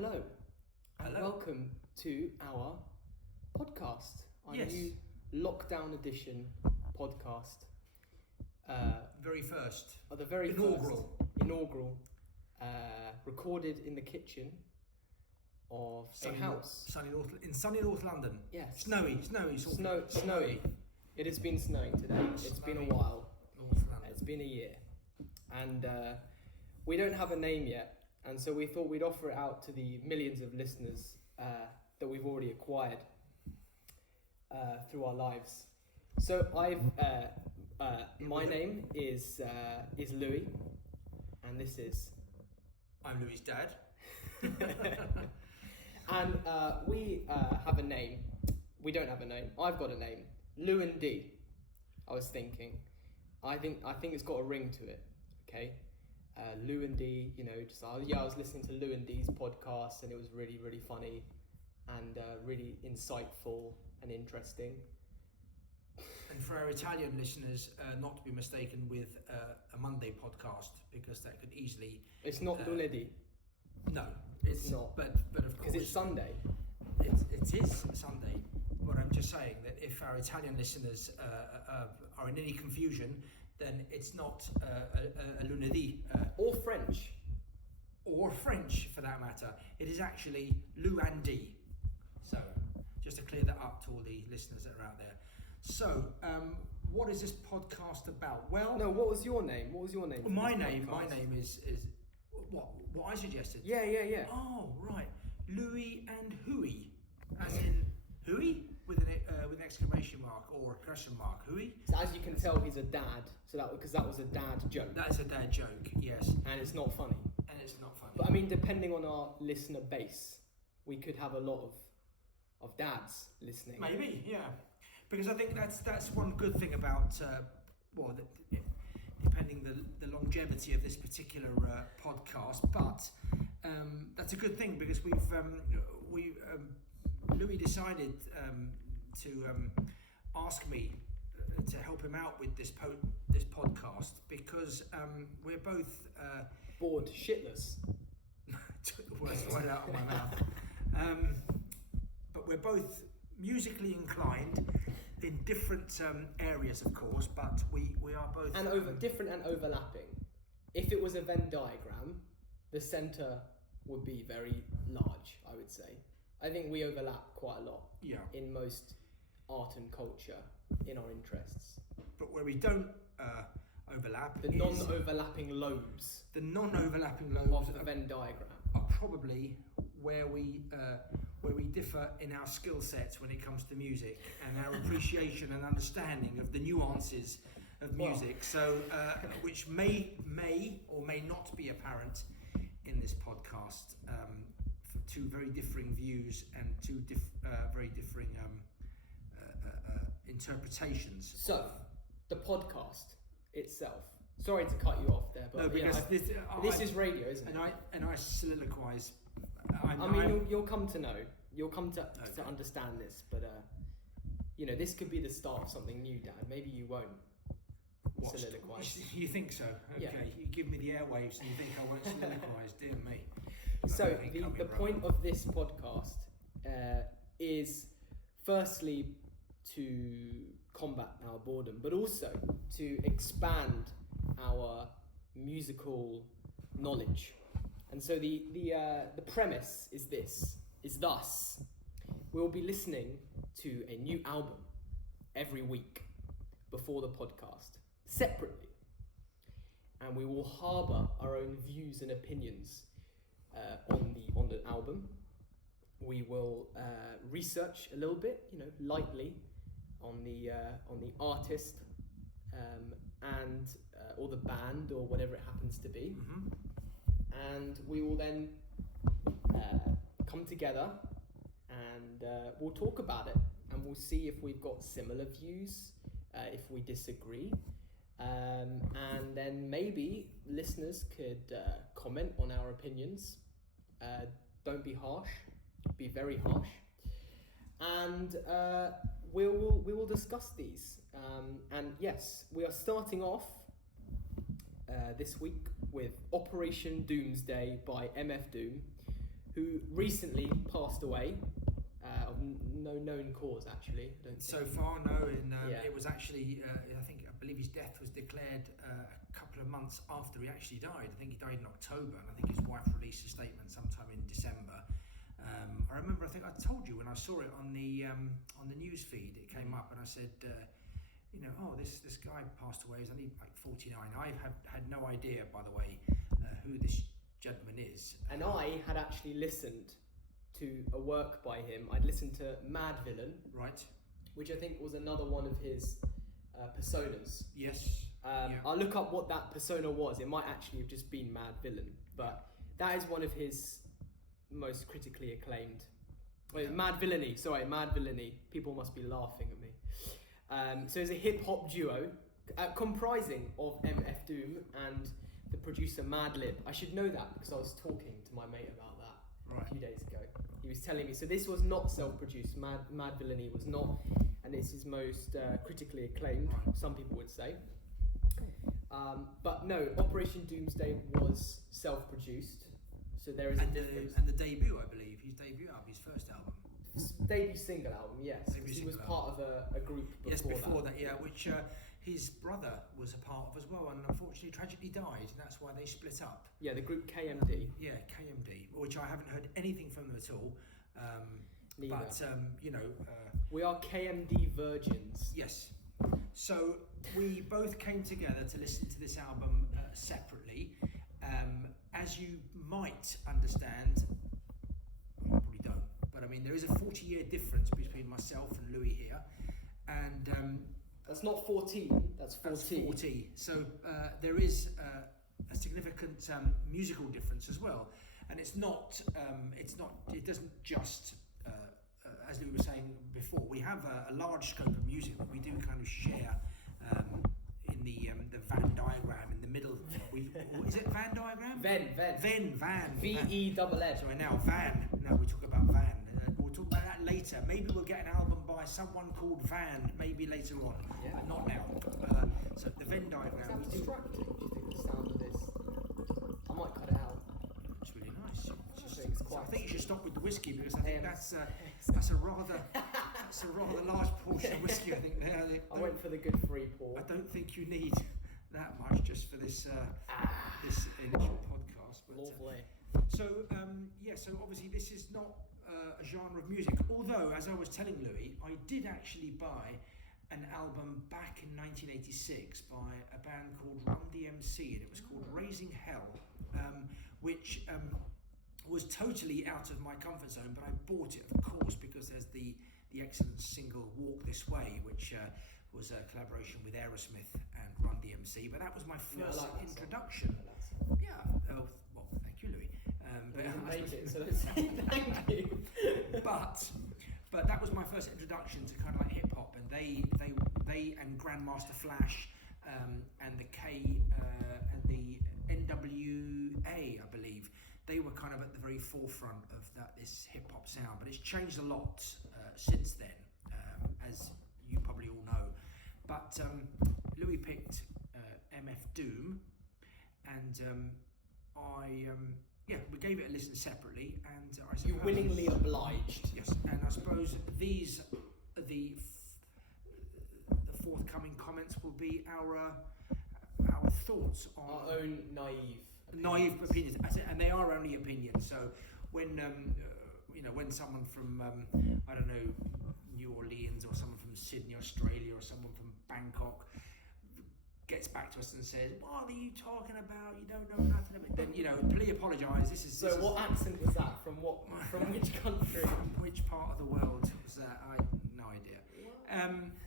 Hello. And Hello. welcome to our podcast. Our Yes. new lockdown edition podcast. Very first. The very Inaugural. first inaugural, recorded in the kitchen of a house. Sunny North London. Yes. Snowy. Snowy. It has been snowing today. It's been a Snowy. while. North London. It's been a year. And we don't have a name yet. And so we thought we'd offer it out to the millions of listeners that we've already acquired through our lives. So my name is Louis, and this is. I'm Louis' dad. And we have a name. We don't have a name. I've got a name. Lou and D. I was thinking. I think it's got a ring to it. Okay. Lou and D, I was listening to Lou and D's podcast, and it was really, really funny and really insightful and interesting. And for our Italian listeners, not to be mistaken with a Monday podcast, because that could easily. It's not lunedì. No, It's not. But of course, Because it's Sunday. It is Sunday. But I'm just saying that if our Italian listeners are in any confusion, then it's not a lunedì. Or French. Or French, for that matter. It is actually Lou and D. So, just to clear that up to all the listeners that are out there. So, what is this podcast about? Well, No, what was your name? What was your name? for my this name podcast? is what I suggested. Yeah. Oh, right. Louis and Huey, as in Huey with an exclamation mark or a question mark. Huey. So as you can tell, he's a dad. So because that was a dad joke. That's a dad joke. Yes, And it's not funny. and it's not funny. But I mean, depending on our listener base, we could have a lot of dads listening. Maybe, yeah, because I think that's one good thing about depending the longevity of this particular podcast. But that's a good thing because Louis decided to ask me to help him out with this podcast because we're both Bored shitless. took the words right out of my mouth. But we're both musically inclined in different areas, of course, but we are both... And different and overlapping. If it was a Venn diagram, the centre would be very large, I would say. I think we overlap quite a lot in most art and culture, in our interests. But where we don't overlap... The non-overlapping lobes The non-overlapping lobes of the Venn diagram. are probably where we differ in our skill sets when it comes to music and our appreciation and understanding of the nuances of music. Which may or may not be apparent in this podcast for two very differing views and two very differing interpretations. So, the podcast itself. Sorry to cut you off there, but No, because this is radio, isn't it? And I soliloquize. You'll come to know. You'll come to understand this, but this could be the start of something new, Dad. Maybe you won't soliloquize. You think so? Okay. Yeah. You give me the airwaves and you think I won't soliloquize. Dear me. So the point of this podcast is firstly to combat our boredom, but also to expand our musical knowledge. And so the premise is thus: we'll be listening to a new album every week before the podcast, separately, and we will harbour our own views and opinions on the album. We will research a little bit, lightly, on the artist and or the band or whatever it happens to be. Mm-hmm. And we will then come together and we'll talk about it, and we'll see if we've got similar views, if we disagree, and then maybe listeners could comment on our opinions. Don't be harsh, be very harsh, and we will discuss these. And yes, we are starting off this week with Operation Doomsday by MF Doom, who recently passed away of no known cause. Actually, I don't So think. far, no. Yeah. It was actually, I believe his death was declared a couple of months after he actually died. I think he died in October, and I think his wife released a statement sometime in December. I remember, I think I told you when I saw it on the news feed, it came up, and I said, this guy passed away. He's only like 49. I had no idea, by the way, who this gentleman is. And I had actually listened to a work by him. I'd listened to Mad Villain, Right. which I think was another one of his personas. Yes. I'll look up what that persona was. It might actually have just been Mad Villain, but that is one of his most critically acclaimed. Wait, Mad Villainy. Sorry, Mad Villainy. People must be laughing at me. So it's a hip hop duo comprising of MF Doom and the producer Madlib. I should know that because I was talking to my mate about that a few days ago. He was telling me. So this was not self-produced. Mad Villainy was not, and it's his most critically acclaimed. Some people would say. But no, Operation Doomsday was self-produced. So there is a difference. And the debut, I believe, his debut album, his first album. Debut single album, yes. He was part of a group before that. Yes, before that, yeah, which his brother was a part of as well, and unfortunately tragically died, and that's why they split up. Yeah, the group KMD. KMD, which I haven't heard anything from them at all. Neither. But, we are KMD virgins. Yes. So we both came together to listen to this album separately. As you might understand, you probably don't, but I mean, there is a 40-year difference between myself and Louis here, and that's not 14. That's 40. That's 40. So there is a significant musical difference as well, and it's not. It doesn't just. As we were saying before, we have a large scope of music that we do kind of share in the Venn diagram in the middle. Is it Venn diagram? Van. V-E-double-N. Sorry, now Van. No, we talk about Van. We'll talk about that later. Maybe we'll get an album by someone called Van. Maybe later on. Yeah. Not now. So the Venn diagram. Is that distracting? Do you think the sound of this? I might cut it out. It's really nice. I think you should stop with the whiskey because I think that's a rather large portion of whiskey. I think there. I went for the good free pour. I don't think you need that much just for this this initial podcast. But, Lovely. So obviously this is not a genre of music. Although, as I was telling Louis, I did actually buy an album back in 1986 by a band called Run DMC, and it was called Raising Hell, which was totally out of my comfort zone, but I bought it, of course, because there's the excellent single Walk This Way, which was a collaboration with Aerosmith and Run DMC, but that was my first introduction. Yeah, well, thank you, Louis. But you made it, so let's say thank you. But that was my first introduction to kind of like hip hop, and they and Grandmaster Flash and the NWA, I believe, they were kind of at the very forefront of this hip hop sound. But it's changed a lot since then, as you probably all know. But Louis picked MF Doom, and we gave it a listen separately, and I suppose You willingly obliged. Yes, and I suppose these the forthcoming comments will be our thoughts on our own naive opinions, and they are only opinions. So when when someone from I don't know, New Orleans, or someone from Sydney, Australia, or someone from Bangkok gets back to us and says, "What are you talking about? You don't know nothing about it." Then please apologise. This is what accent was that? From which country? From which part of the world was that? I have no idea.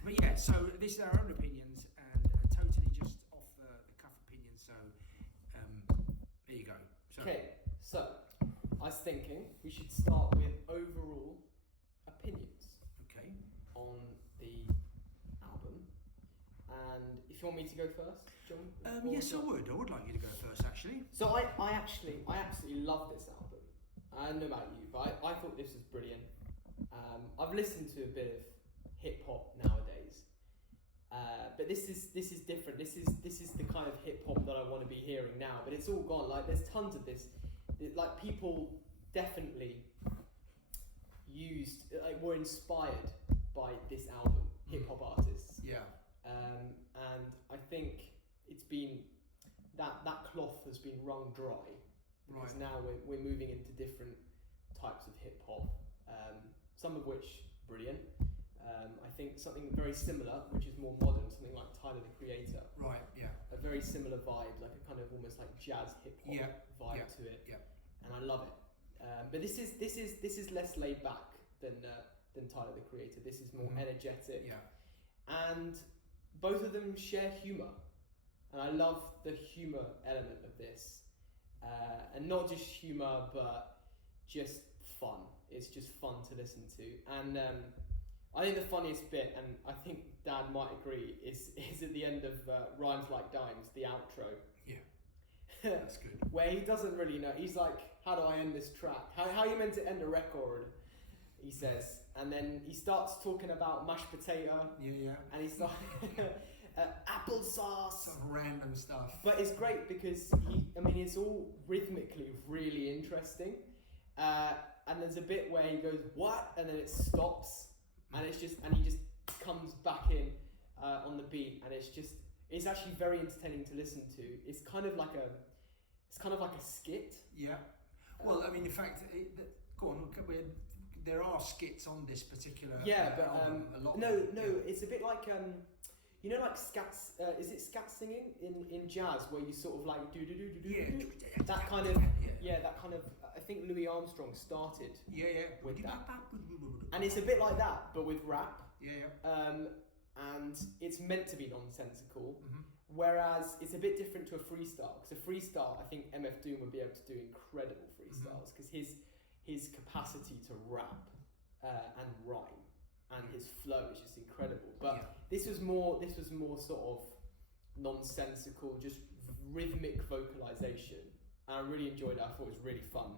But yeah, so this is our own opinions and totally just off the cuff opinions. So there you go. Okay, so I was thinking we should start with overall opinions. Okay. On the album, and if you want me to go first, John. Yes, I would. I would like you to go first, actually. So I absolutely love this album. I don't know about you, but I thought this was brilliant. I've listened to a bit of hip hop nowadays, but this is different. This is the kind of hip hop that I want to be hearing now. But it's all gone. Like there's tons of this. Like people definitely were inspired by this album, hip hop artists. Yeah. And I think it's been that cloth has been wrung dry, because now we're moving into different types of hip hop, some of which brilliant. I think something very similar, which is more modern, something like Tyler the Creator. Right. Yeah. A very similar vibe, like a kind of almost like jazz hip hop vibe to it. Yeah. And I love it. But this is less laid back than Tyler the Creator. This is more energetic. Yeah. And both of them share humour, and I love the humour element of this, and not just humour, but just fun. It's just fun to listen to, and I think the funniest bit, and I think Dad might agree, is at the end of Rhymes Like Dimes, the outro. Yeah, that's good. Where he doesn't really know. He's like, "How do I end this track? How are you meant to end a record?" He says, and then he starts talking about mashed potato. Yeah. And he's like, applesauce. Some random stuff. But it's great because it's all rhythmically really interesting. And there's a bit where he goes, "What?" And then it stops. And he just comes back in on the beat, and it's actually very entertaining to listen to. It's kind of like a skit. Yeah. Well, in fact, go on. There are skits on this particular album. A lot. No, it's a bit like like scat. Is it scat singing in jazz, where you sort of like do that kind of that kind of. I think Louis Armstrong started with that, and it's a bit like that, but with rap. And it's meant to be nonsensical, whereas it's a bit different to a freestyle. Because a freestyle, I think MF Doom would be able to do incredible freestyles, because his capacity to rap and rhyme and his flow is just incredible. But this was more sort of nonsensical, just rhythmic vocalization, and I really enjoyed it. I thought it was really fun.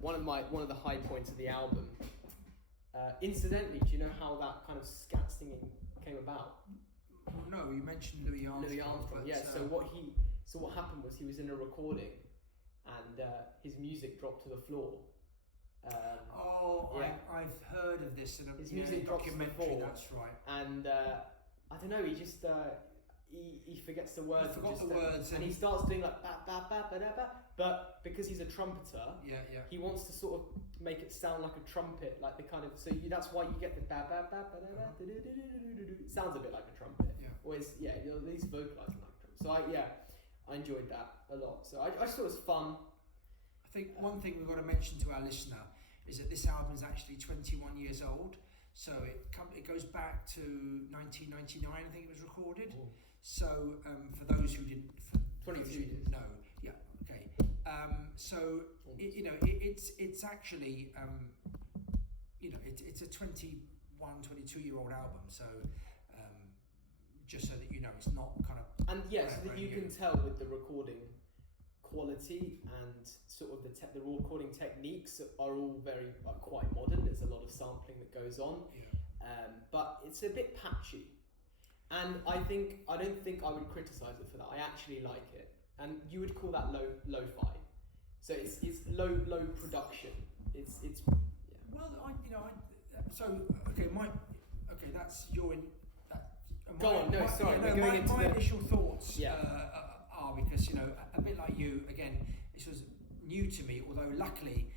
One of the high points of the album. Incidentally, do you know how that kind of scat singing came about? No, you mentioned Louis Armstrong. So what happened was he was in a recording, and his music dropped to the floor. I've heard of this in his music dropped to the floor. That's right. And I don't know. He just he forgets the words. He forgot the words, and he starts doing like ba ba ba ba da ba. But because he's a trumpeter, he wants to sort of make it sound like a trumpet, like the kind of. That's why you get the ba ba ba ba da ba. It sounds a bit like a trumpet. Yeah. Or it's at least vocalizing like a trumpet. So I enjoyed that a lot. So I just thought it was fun. I think one thing we've got to mention to our listener is that this album is actually 21 years old. So it goes back to 1999, I think it was recorded. Ooh. So for those who didn't, 22 years. No, okay. It's actually it's a 21, 22-year-old album. So just so that you know, it's not kind of so that you can tell with the recording quality and sort of the recording techniques are all quite modern. There's a lot of sampling that goes on, but it's a bit patchy, and I don't think I would criticize it for that. I actually like it, and you would call that lo-fi. So it's low production. It's Well, that's your Go on. No, sorry. We're going into my initial thoughts. Are because a bit like you again. This was new to me, although luckily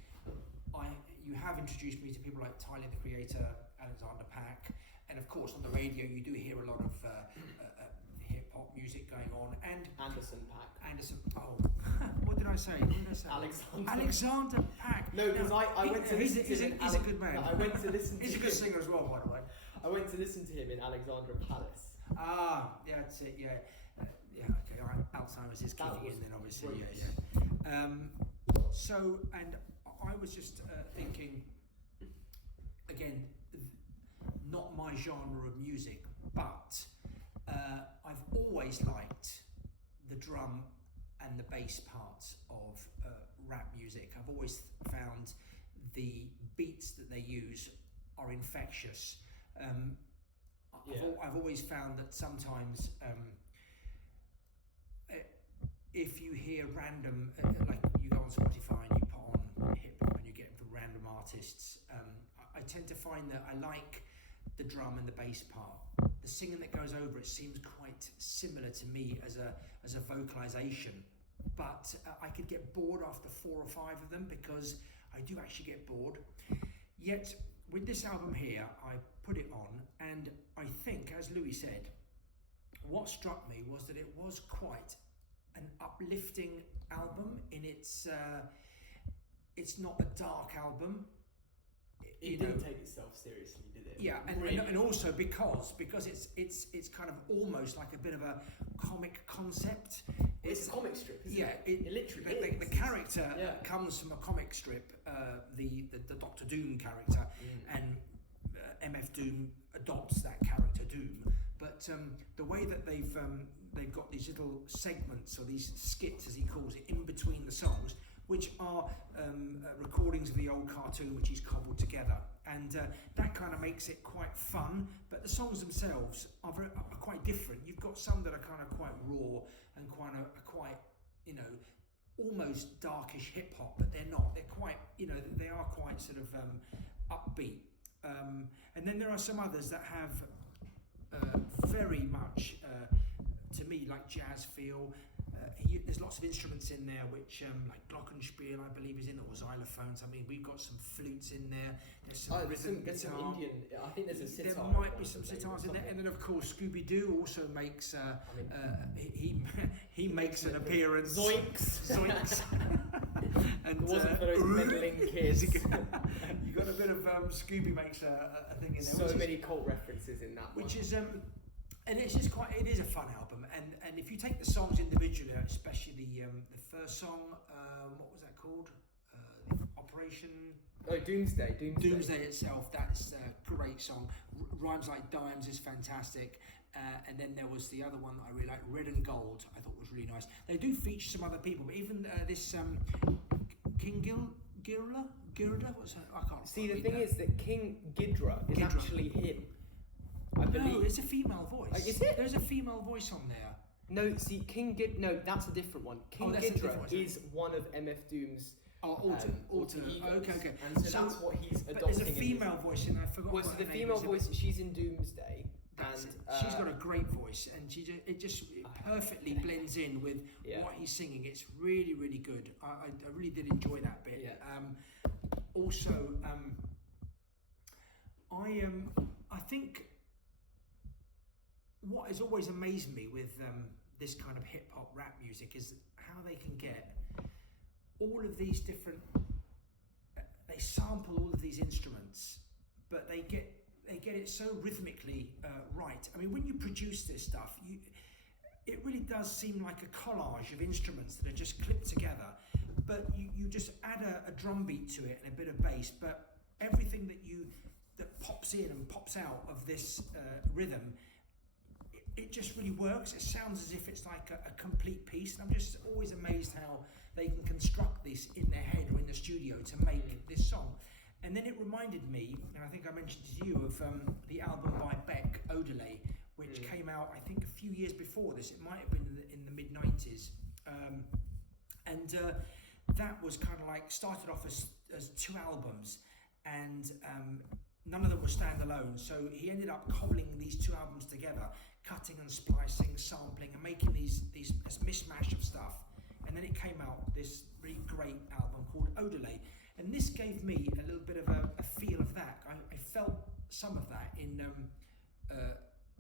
you have introduced me to people like Tyler the Creator, Alexander Paak, and of course on the radio you do hear a lot of hip hop music going on. And Anderson Paak. Oh, what did I say? Alexander Paak. No, because I went to listen to him. He's a good man. I went to listen. He's a good singer as well, by the way. I went to listen to him in Alexandra Palace. Yeah, that's it. Yeah. Okay. All right. Alzheimer's is kicking in then, obviously. Brilliant. So, and I was just thinking, again, not my genre of music, but I've always liked the drum and the bass parts of rap music. I've always found the beats that they use are infectious. I've always found that sometimes if you hear random, like you go on Spotify and you put on hip find that I like the drum and the bass part. The singing that goes over it seems quite similar to me as a vocalization, but I could get bored after 4 or 5 of them, because I do actually get bored. Yet with this album here, I put it on, and I think, as Louis said, what struck me was that it was quite an uplifting album in its not a dark album. It didn't take itself seriously, did it? Yeah, and also because it's kind of almost like a bit of a comic concept. It's a comic strip, isn't yeah, it? It literally is. The character comes from a comic strip, the Doctor Doom character, and MF Doom adopts that character Doom. But the way that they've got these little segments, or these skits as he calls it, in between the songs, which are recordings of the old cartoon which he's cobbled together, and that kind of makes it quite fun. But the songs themselves are quite different. You've got some that are kind of quite raw and quite almost darkish hip hop, but they're not. They're quite, they are quite sort of upbeat. And then there are some others that have very much, to me, like jazz feel. There's lots of instruments in there, which like glockenspiel, I believe, is in, or xylophones. I mean, we've got some flutes in there. There's some rhythm there's guitar. Some Indian. I think there's a sitar. There might be some sitars in there, and then of course Scooby Doo also makes. He makes an appearance. Zoinks! And it wasn't for those meddling kids. You got a bit of Scooby makes a thing in there. So many cult references in that. Which is and it's just it is a fun album, and if you take the songs individually, especially the first song, what was that called? Operation. Oh, Doomsday. Doomsday itself, that's a great song. Rhymes Like Dimes is fantastic. And then there was the other one that I really like, Red and Gold, I thought was really nice. They do feature some other people, but even this King Girda? What's that? I can't see. The thing is that King Ghidra is actually him. I believe. No, it's a female voice. Is it? There's a female voice on there. No, see, No, that's a different one. King Ghidra is one of MF Doom's. Alter. Okay. And so that's what he's adopting. But there's a female voice in there. I forgot. Well, so the female voice, she's in Doomsday. She's got a great voice, and it perfectly blends in with what he's singing. It's really, really good. I really did enjoy that bit. Yeah. Also, I think what has always amazed me with this kind of hip hop rap music is how they can get all of these different. They sample all of these instruments, but they get it so rhythmically right. I mean, when you produce this stuff, it really does seem like a collage of instruments that are just clipped together, but you just add a drum beat to it and a bit of bass, but everything that pops in and pops out of this rhythm, it just really works. It sounds as if it's like a complete piece, and I'm just always amazed how they can construct this in their head or in the studio to make this song. And then it reminded me, and I think I mentioned to you, of the album by Beck, Odelay, which came out, I think, a few years before this. It might have been in the mid-90s. And that was kind of like, started off as 2 albums, and none of them were standalone. So he ended up cobbling these 2 albums together, cutting and splicing, sampling, and making this mishmash of stuff. And then it came out, this really great album called Odelay. And this gave me a little bit of a feel of that. I felt some of that in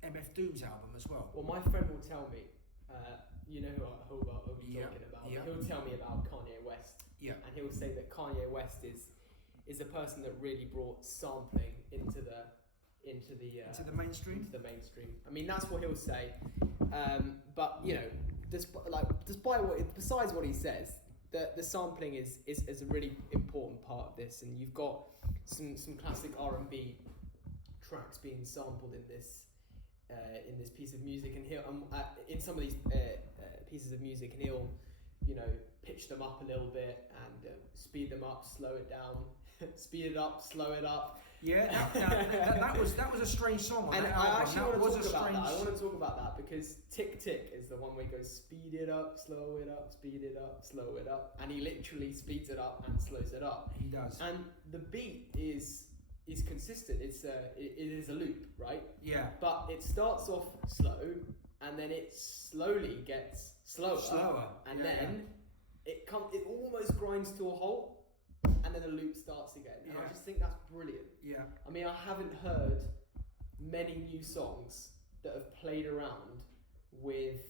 MF Doom's album as well. Well, my friend will tell me, you know who I'll be talking about. Yeah. He'll tell me about Kanye West. Yeah. And he'll say that Kanye West is the person that really brought sampling into the mainstream. Into the mainstream. I mean, that's what he'll say. But besides what he says, the sampling is a really important part of this, and you've got some classic R&B tracks being sampled in this piece of music, and he'll in some of these pieces of music, and he'll pitch them up a little bit and speed them up, slow it down, speed it up, slow it up. Yeah, that was a strange song. And I actually want to talk about that. I want to talk about that because Tick Tick is the one where he goes speed it up, slow it up, speed it up, slow it up, and he literally speeds it up and slows it up. He does. And the beat is is consistent. It is a loop, right? Yeah. But it starts off slow, and then it slowly gets slower, and then it almost grinds to a halt, and then the loop starts again. And I just think that's brilliant. Yeah. I mean, I haven't heard many new songs that have played around with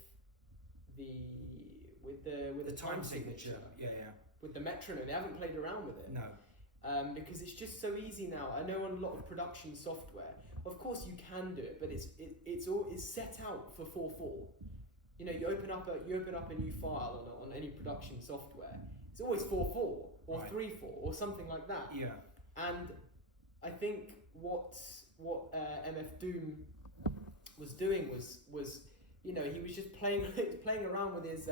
the time signature. Yeah. With the metronome. They haven't played around with it. No. Because it's just so easy now. I know on a lot of production software, of course you can do it, but it's set out for 4/4. You know, you open up a new file on any production software. It's always 4/4 or 3/4 or something like that. Yeah. And I think what MF Doom was doing was you know, he was just playing around with his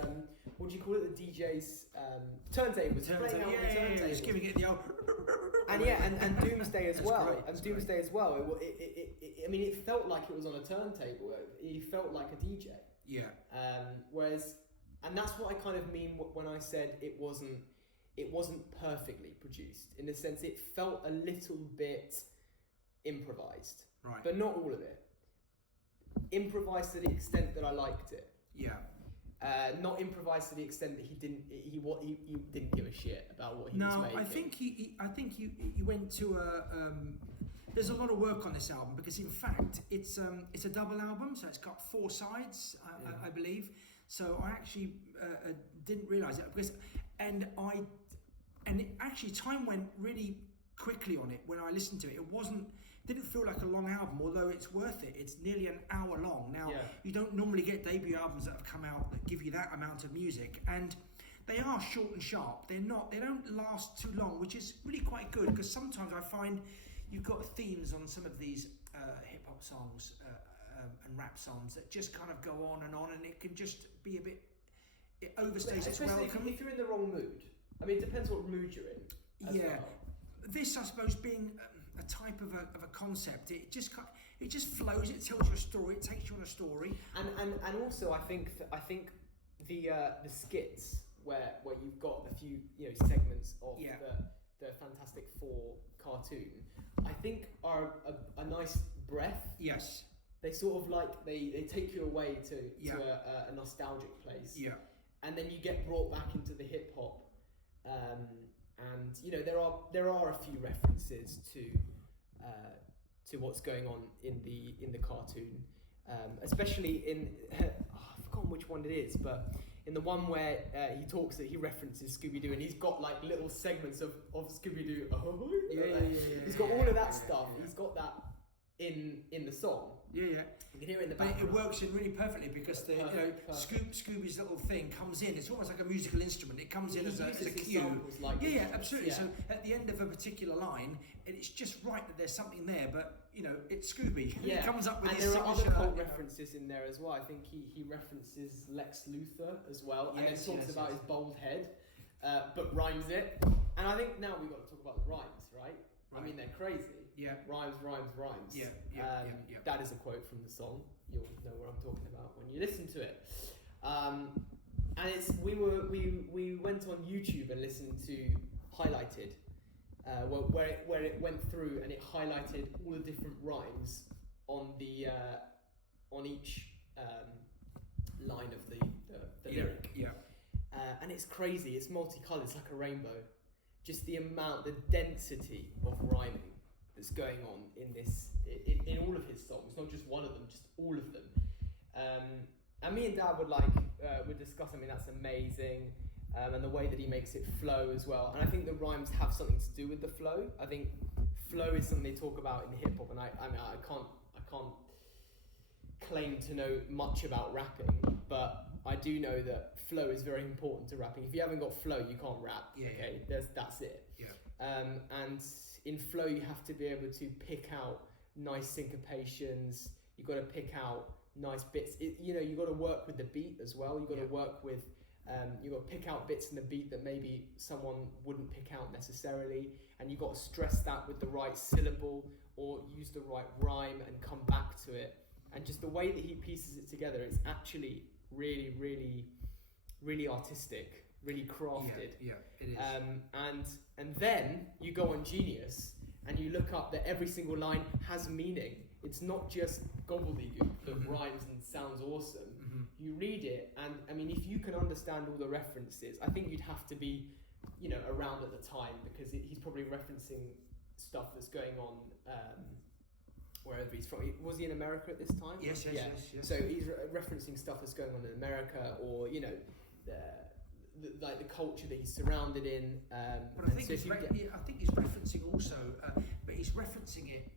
what do you call it, the DJ's turntables. Playing around with the turntables. Just giving it the old. And Doomsday as well. Great. And Doomsday as well. I mean, it felt like it was on a turntable. He felt like a DJ. Yeah. Whereas, and that's what I kind of mean when I said it wasn't perfectly produced. In the sense, it felt a little bit improvised, Right. but not all of it. Improvised to the extent that I liked it. Yeah. Not improvised to the extent that he didn't give a shit about what he was making. No, I think he went to a. There's a lot of work on this album because in fact it's a double album, so it's got 4 sides, I believe. So I actually didn't realise that actually time went really quickly on it when I listened to it. Didn't feel like a long album, although it's worth it. It's nearly an hour long. Now, you don't normally get debut albums that have come out that give you that amount of music, and they are short and sharp. They don't last too long, which is really quite good, because sometimes I find you've got themes on some of these hip hop songs and rap songs that just kind of go on, and it can just be a bit. It overstays its welcome. If you're in the wrong mood. I mean, it depends what mood you're in. As well. This, I suppose, being a type of a concept, it just flows. It tells you a story. It takes you on a story. And also, I think the skits where you've got a few segments of the Fantastic Four cartoon, I think are a nice breath. Yes. They sort of like they take you away to a nostalgic place. Yeah. And then you get brought back into the hip hop. And you know there are a few references to what's going on in the cartoon, especially in I've forgotten which one it is, but in the one where he references Scooby-Doo, and he's got like little segments of Scooby-Doo. He's got all of that stuff. Yeah. He's got that in the song. Yeah. You can hear it in the background. But it works in really perfectly because Scooby's little thing comes in. It's almost like a musical instrument. It comes in as a cue. Absolutely. Yeah. So at the end of a particular line, it's just right that there's something there, but it's Scooby. Yeah. It comes up with and his there are signature, other cult references in there as well. I think he references Lex Luthor as well, and then talks about his bald head, but rhymes it. And I think now we've got to talk about the rhymes, right? I mean, they're crazy. Yeah. Rhymes. Yeah. That is a quote from the song. You'll know what I'm talking about when you listen to it. And we went on YouTube and listened to Highlighted, where it went through and it highlighted all the different rhymes on each line of the lyric. Yeah. And it's crazy. It's multicolored. It's like a rainbow. Just the density of rhyming that's going on in all of his songs, not just one of them, just all of them. And me and Dad would discuss. I mean, that's amazing, and the way that he makes it flow as well. And I think the rhymes have something to do with the flow. I think flow is something they talk about in hip hop, and I can't claim to know much about rapping, but I do know that flow is very important to rapping. If you haven't got flow, you can't rap. That's it. Yeah. And in flow, you have to be able to pick out nice syncopations. You've got to pick out nice bits. You've got to work with the beat as well. You've got to work with. You've got to pick out bits in the beat that maybe someone wouldn't pick out necessarily, and you've got to stress that with the right syllable or use the right rhyme and come back to it. And just the way that he pieces it together, it's actually really, really, really artistic, really crafted. Yeah, it is. And then you go on Genius, and you look up that every single line has meaning. It's not just gobbledygook that rhymes and sounds awesome. You read it, and I mean, if you can understand all the references, I think you'd have to be, around at the time, because he's probably referencing stuff that's going on wherever he's from. Was he in America at this time? Yes. So he's referencing stuff that's going on in America, or like the culture that he's surrounded in. But I think he's referencing also, but he's referencing it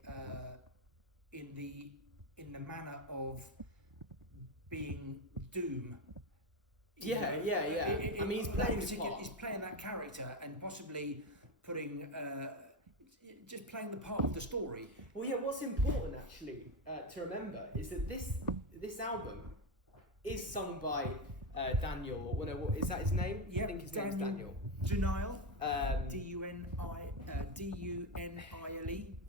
in the manner of being Doom. Yeah. I mean, he's playing his part. He's playing that character and possibly putting just playing the part of the story. Well, yeah. What's important actually to remember is that this album is sung by Daniel. Or what is that his name? Yeah, I think his name's Daniel. Denial. D-U-N-I-L-E.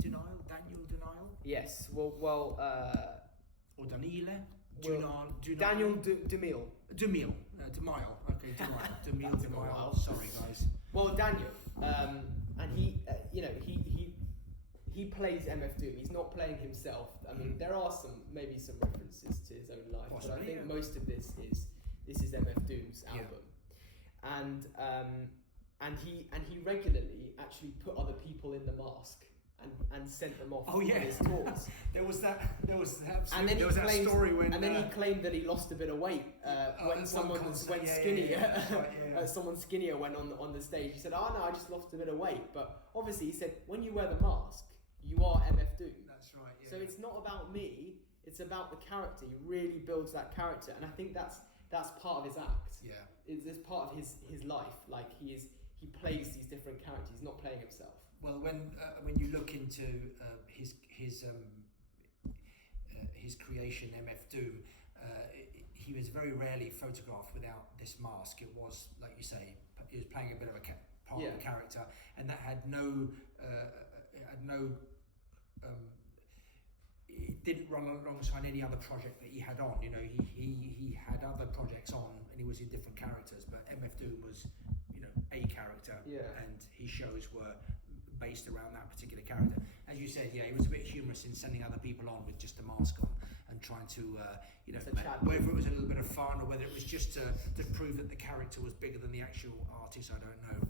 Denial. Daniel Denial. Yes. Well. Or Daniele. Daniel Demille. Demille. Okay, Demille. Sorry, guys. Well, Daniel, and he plays MF Doom. He's not playing himself. I mean, there are maybe some references to his own life, possibly, but I think most of this is MF Doom's album, and he regularly actually put other people in the mask and sent them off on his tours. there was that story when and then he claimed that he lost a bit of weight when someone went skinny. Someone skinnier went on the stage. He said, "Oh no, I just lost a bit of weight." But obviously, he said, when you wear the mask, you are MF Doom. That's right. Yeah. So it's not about me; it's about the character. He really builds that character, and I think that's part of his act. Yeah, it's part of his life. Like he plays these different characters. He's not playing himself. Well, when you look into his creation, MF Doom, he was very rarely photographed without this mask. It was, like you say, he was playing a bit of a part of the character, and that had it didn't run alongside any other project that he had on. He had other projects on, and he was in different characters. But MF Doom was, a character, and his shows were based around that particular character. As you said, he was a bit humorous in sending other people on with just a mask on and trying to, whether it was a little bit of fun or whether it was just to prove that the character was bigger than the actual artist, I don't know.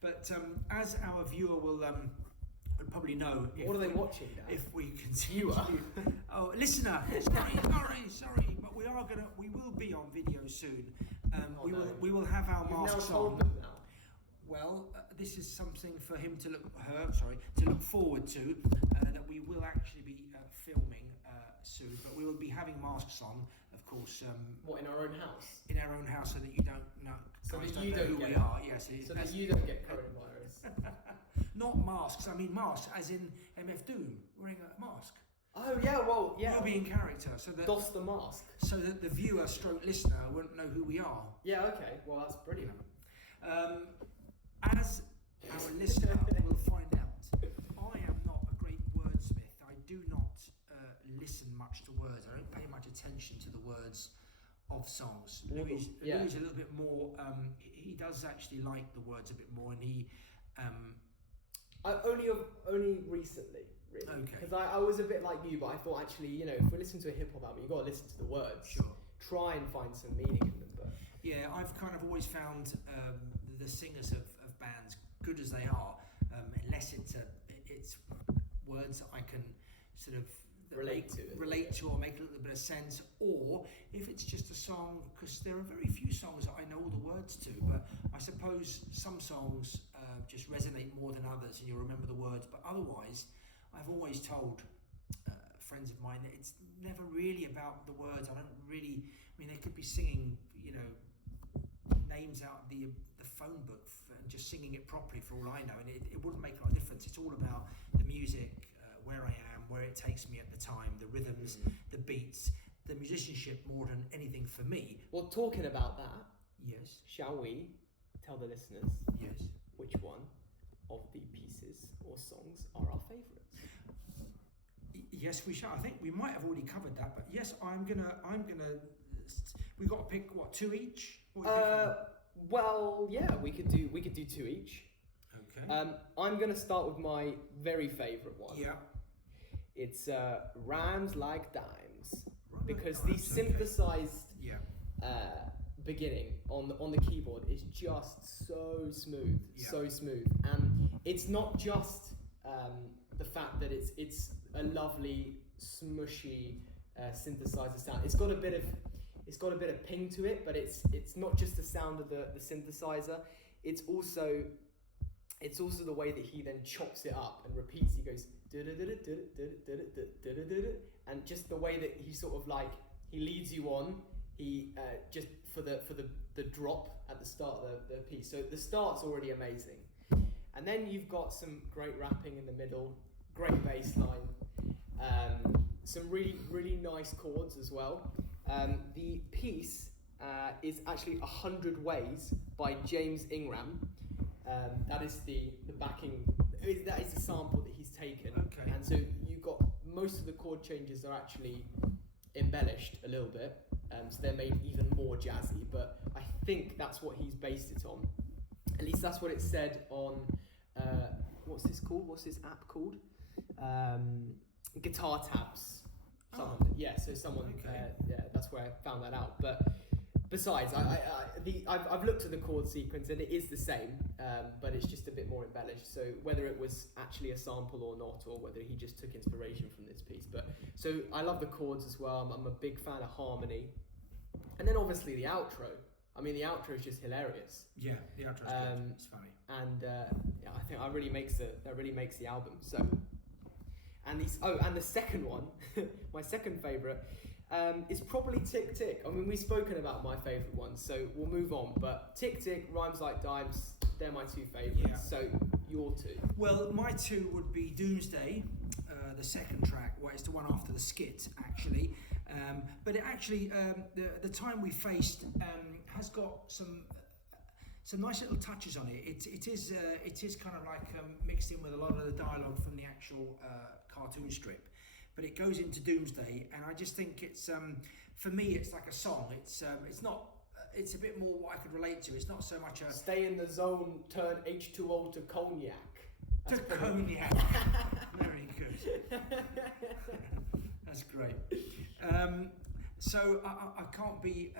But as our viewer will probably know, what are they watching now? If we continue, listener, sorry, but we will be on video soon. We will have our masks on. Well, this is something for him to look forward to. That we will actually be filming soon, but we will be having masks on, of course. What, in our own house? In our own house, so that you don't know. So that you don't know who we are. Yes. So that you don't get coronavirus. Not masks. I mean masks, as in MF Doom wearing a mask. Oh yeah, well yeah. We'll be in character, so that doss the mask, so that the viewer, listener, won't know who we are. Yeah. Okay. Well, that's brilliant. As our listener will find out, I am not a great wordsmith. I do not listen much to words. I don't pay much attention to the words of songs. Louis is a little bit more. He does actually like the words a bit more, and he. Only recently, really. Okay. Because I was a bit like you, but I thought actually, if we listen to a hip hop album, you got to listen to the words. Sure. Try and find some meaning in them. But yeah, I've kind of always found the singers of bands, good as they are, unless it's words that I can sort of relate to or make a little bit of sense, or if it's just a song, because there are very few songs that I know all the words to, but I suppose some songs just resonate more than others and you'll remember the words. But otherwise, I've always told friends of mine that it's never really about the words. They could be singing names out of the phone book and just singing it properly for all I know, and it wouldn't make a lot of difference. It's all about the music, where I am, where it takes me at the time, the rhythms, the beats, the musicianship more than anything for me. Well, talking about that, yes, shall we tell the listeners which one of the pieces or songs are our favourites? Yes, we shall. I think we might have already covered that, but yes, I'm gonna. We've got to pick what, 2 each? Well, yeah, we could do 2 each. Okay. I'm going to start with my very favourite one. Yeah. It's Rhymes Like Dimes. Right, Because okay. the synthesized Yeah. beginning on the keyboard is just so smooth, Yeah. so smooth. And it's not just the fact that it's a lovely, smushy synthesizer sound. It's got a bit of ping to it, but it's not just the sound of the synthesizer. It's also the way that he then chops it up and repeats. He goes and just the way that he sort of like he leads you on. He just for the drop at the start of the piece. So the start's already amazing, and then you've got some great rapping in the middle, great bass line, some really nice chords as well. The piece is actually 100 Ways by James Ingram. That is the backing. That is the sample that he's taken. Okay. And so you've got most of the chord changes are actually embellished a little bit, so they're made even more jazzy. But I think that's what he's based it on. At least that's what it said on. What's this called? What's this app called? Guitar Tabs. Yeah. So someone. Okay. Yeah, that's where I found that out. But besides, I've looked at the chord sequence and it is the same, but it's just a bit more embellished. So whether it was actually a sample or not, or whether he just took inspiration from this piece. But so I love the chords as well. I'm a big fan of harmony, and then obviously the outro. I mean, the outro is just hilarious. Yeah, the outro's good. It's funny. And yeah, I think that really makes the album. So, and the second one, my second favourite. It's probably Tick Tick. I mean, we've spoken about my favourite ones, so we'll move on. But Tick Tick, Rhymes Like Dimes, they're my two favourites. Yeah. So your two. Well, my two would be Doomsday, the second track. Well, it's the one after the skit, actually. But it actually, the Time We Faced has got some nice little touches on it. It is kind of like mixed in with a lot of the dialogue from the actual cartoon strip. But it goes into Doomsday, and I just think it's for me it's like a song. It's not. It's a bit more what I could relate to. It's not so much a Stay in the zone. Turn H2O to cognac. to cognac. Very good. That's great. So I can't be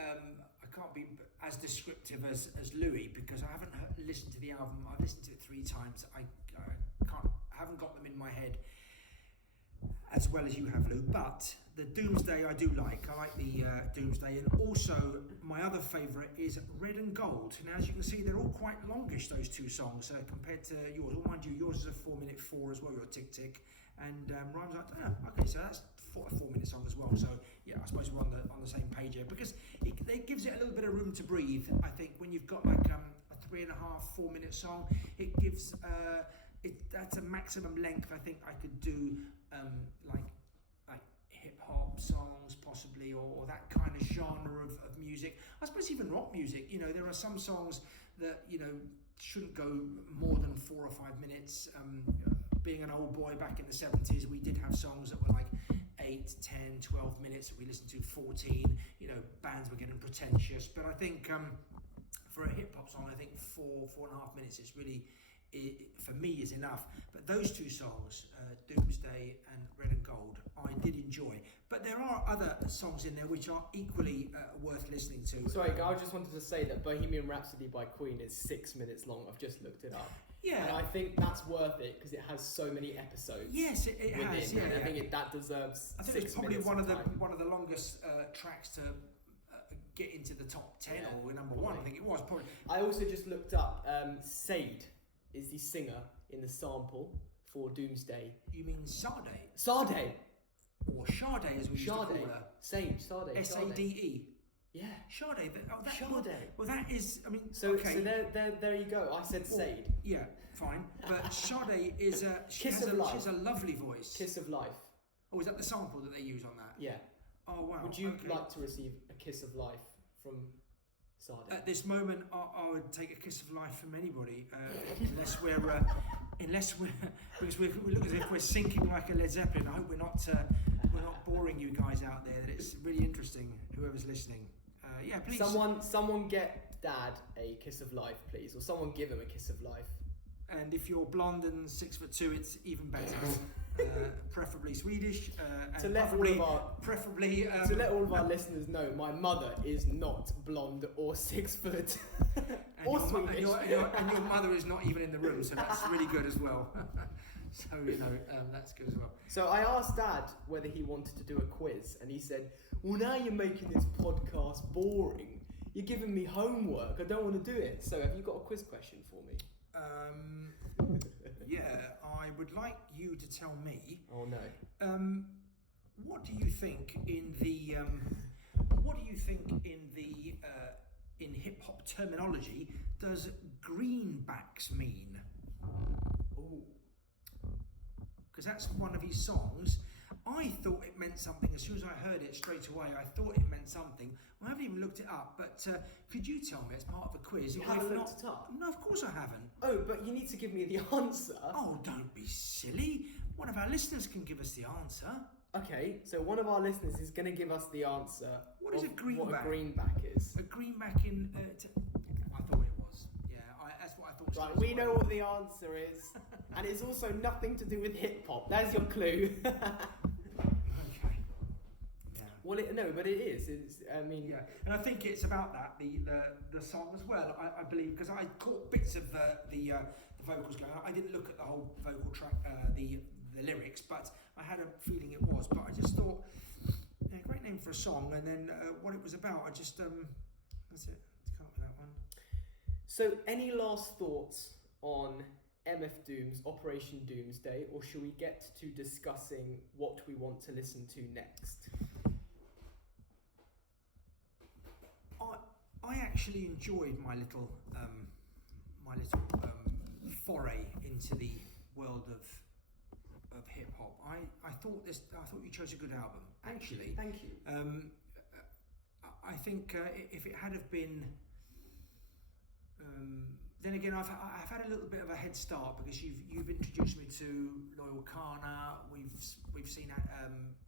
as descriptive as Louis because I haven't listened to the album. I've listened to it 3 times. I haven't got them in my head as well as you have, Lou, but the Doomsday I do like. I like the Doomsday, and also my other favourite is Red and Gold. Now, as you can see, they're all quite longish, those two songs, compared to yours. Well, mind you, yours is a 4-minute 4 as well, your Tick Tick, and Rhymes Like, okay, so that's a 4-minute song as well. So yeah, I suppose we're on the same page here because it gives it a little bit of room to breathe. I think when you've got like a 3.5, 4-minute song, it gives that's a maximum length. I think I could do like hip hop songs possibly, or that kind of genre of music. I suppose even rock music. You know, there are some songs that shouldn't go more than 4 or 5 minutes. Being an old boy back in the 70s, we did have songs that were like 8, 10, 12 minutes that we listened to 14. Bands were getting pretentious, but I think for a hip hop song, I think 4.5 minutes is really, for me, is enough. But those two songs, Doomsday and Red and Gold, I did enjoy. But there are other songs in there which are equally worth listening to. Sorry, I just wanted to say that Bohemian Rhapsody by Queen is 6 minutes long. I've just looked it up. Yeah. And I think that's worth it because it has so many episodes. Yes, it has. Yeah, and I think that deserves. I think 6 it's probably minutes one of the longest tracks to get into the top 10 or number probably. 1. I think it was probably. I also just looked up. Sade is the singer in the sample for Doomsday. You mean Sade? Sade. Or Sade, as we used to call her. Sade. Sade. Yeah. Sade. Sade. Well, that is. I mean. So okay. So there you go. I said Sade. Yeah, fine. But Sade is she Kiss has of Life. She has a lovely voice. Kiss of Life. Oh, is that the sample that they use on that? Yeah. Oh wow. Would you like to receive a kiss of life from Sade? At this moment, I would take a kiss of life from anybody, unless we're because we look as if we're sinking like a Led Zeppelin. I hope we're not boring you guys out there. That it's really interesting. Whoever's listening, yeah, please. Someone get Dad a kiss of life, please, or someone give him a kiss of life. And if you're blonde and 6'2", it's even better. Preferably Swedish. To let all of our listeners know, my mother is not blonde or 6 foot. Or Swedish. And your mother is not even in the room, so that's really good as well. So, that's good as well. So I asked Dad whether he wanted to do a quiz, and he said, well, now you're making this podcast boring. You're giving me homework. I don't want to do it. So have you got a quiz question for me? Yeah, I would like you to tell me. Oh no. What do you think in the in hip hop terminology does greenbacks mean? Oh. Because that's one of his songs. I thought it meant something as soon as I heard it straight away. I thought it meant something. Well, I haven't even looked it up, but could you tell me as part of a quiz? You haven't looked it up? No, of course I haven't. Oh, but you need to give me the answer. Oh, don't be silly. One of our listeners can give us the answer. Okay, so one of our listeners is going to give us the answer. What is a greenback? What a greenback is. A greenback in... I thought it was. Yeah, that's what I thought. Right, we know what the answer is. And it's also nothing to do with hip-hop. There's your clue. Okay. Yeah. Well, but it is. It's, I mean... Yeah, and I think it's about that, the song as well, I believe, because I caught bits of the vocals going. I didn't look at the whole vocal track, the lyrics, but I had a feeling it was. But I just thought, yeah, great name for a song, and then what it was about, I just, that's it. Can't with that one. So, any last thoughts on MF Doom's Operation Doomsday, or shall we get to discussing what we want to listen to next? I actually enjoyed my little foray into the world of hip hop. I thought you chose a good album. Actually, thank you. I think if it had have been, then again, I've had a little bit of a head start because you've introduced me to Loyal Kana. We've seen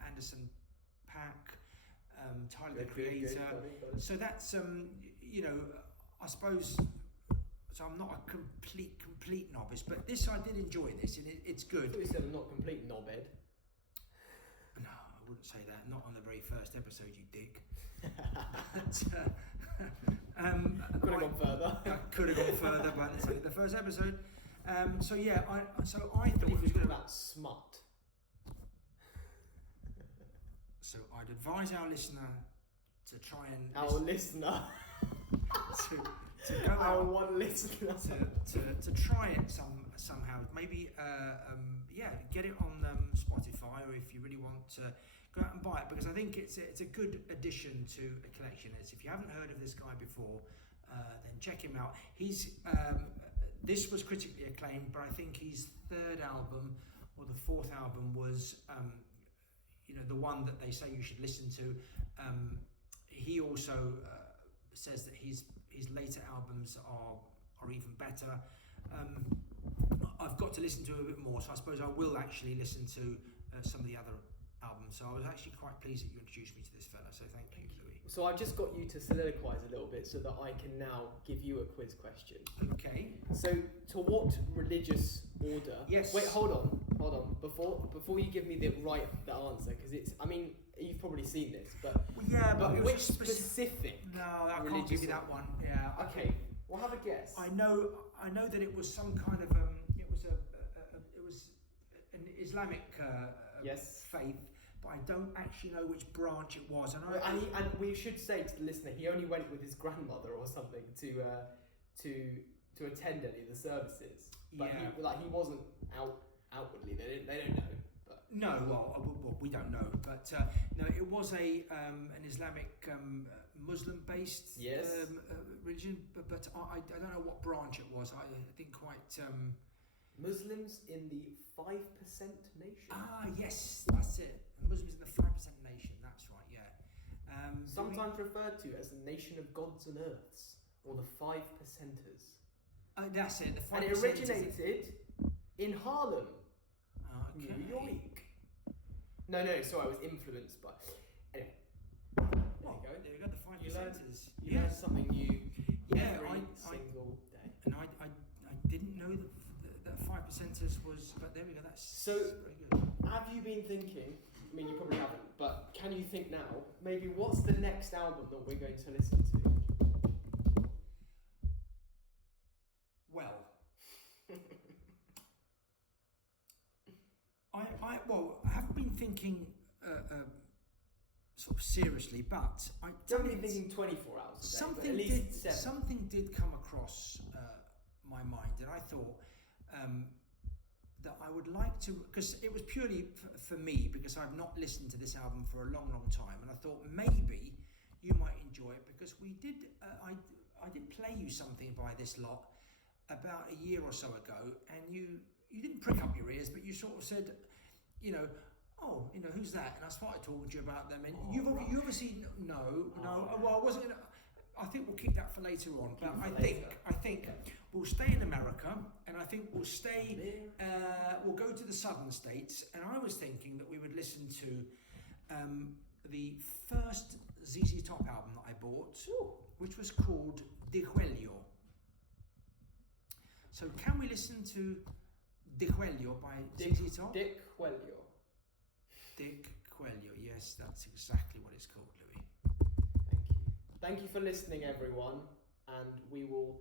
Anderson .Paak. Tyler the Creator. Got it. So that's I suppose. So I'm not a complete novice, but this I did enjoy this, and it's good. I thought you said I'm not complete knobhead. No, I wouldn't say that. Not on the very first episode, you dick. Could have gone further. I could have gone further, but it's only the first episode. So yeah, I thought it was good about smut. So I'd advise our listener to try and to go our out, one listener to try it somehow. Maybe get it on Spotify, or if you really want to go out and buy it, because I think it's a good addition to a collection. If you haven't heard of this guy before, then check him out. He's this was critically acclaimed, but I think his third album or the fourth album was the one that they say you should listen to. He also says that his later albums are even better. I've got to listen to it a bit more, so I suppose I will actually listen to some of the other albums. So I was actually quite pleased that you introduced me to this fella, so thank you, Louis. So I've just got you to soliloquise a little bit so that I can now give you a quiz question. Okay. So, to what religious order... Yes. Wait, hold on. Before you give me the answer, because it's... I mean, you've probably seen this, but... Well, yeah, but which specific No, I can't give you that one. Yeah. Okay, well, have a guess. I know that it was some kind of... it was an Islamic yes. faith, but I don't actually know which branch it was. And we should say to the listener, he only went with his grandmother or something to attend any of the services. But he wasn't outwardly. They don't know. But no, well, we don't know. But no, it was an Islamic Muslim-based religion. But I don't know what branch it was. I didn't quite. Muslims in the 5% nation. Ah, yes, that's it. Muslims in the 5% nation. That's right. Yeah. Sometimes referred to as the nation of gods and earths, or the 5%ers. That's it. The 5%. And it originated in Harlem, okay. New York. No, sorry, I was influenced by. Anyway, there you go. The 5%ers. You learn something new every single day. And I didn't know Centres was, but there we go. That's So- very good. Have you been thinking? I mean, you probably haven't, but can you think now? Maybe what's the next album that we're going to listen to? Well, I have been thinking sort of seriously, but I Don't be thinking 24 hours a day, but at least 7. something did come across my mind, and I thought that I would like to, because it was purely for me, because I've not listened to this album for a long, long time, and I thought maybe you might enjoy it, because we did. I did play you something by this lot about a year or so ago, and you didn't prick up your ears, but you sort of said, oh, who's that? And I started talking to you about them, and you obviously no. Well, I wasn't gonna. I think we'll keep that for later on. But I think we'll stay in America, and I think we'll stay. We'll go to the southern states, and I was thinking that we would listen to the first ZZ Top album that I bought, which was called De Juelio. So can we listen to De Juelio by ZZ Top? Dick Juelio. Dick Juelio, yes, that's exactly what it's called, Louis. Thank you. Thank you for listening, everyone, and we will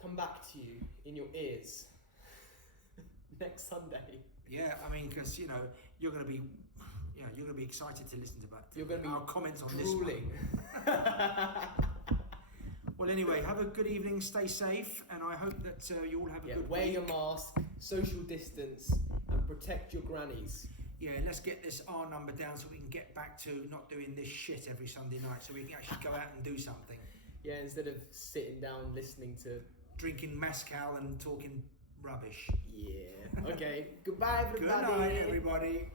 come back to you in your ears next Sunday. Yeah, I mean, because you're going to be, you're going to be excited to listen to that. You're going to be our comments on drooling. This one. Well, anyway, have a good evening, stay safe, and I hope that you all have a good wear week. your mask, social distance, and protect your grannies. Yeah, let's get this R number down so we can get back to not doing this shit every Sunday night, so we can actually go out and do something. Yeah, instead of sitting down listening to... Drinking mezcal and talking rubbish. Yeah. Okay, goodbye everybody. Good night, everybody.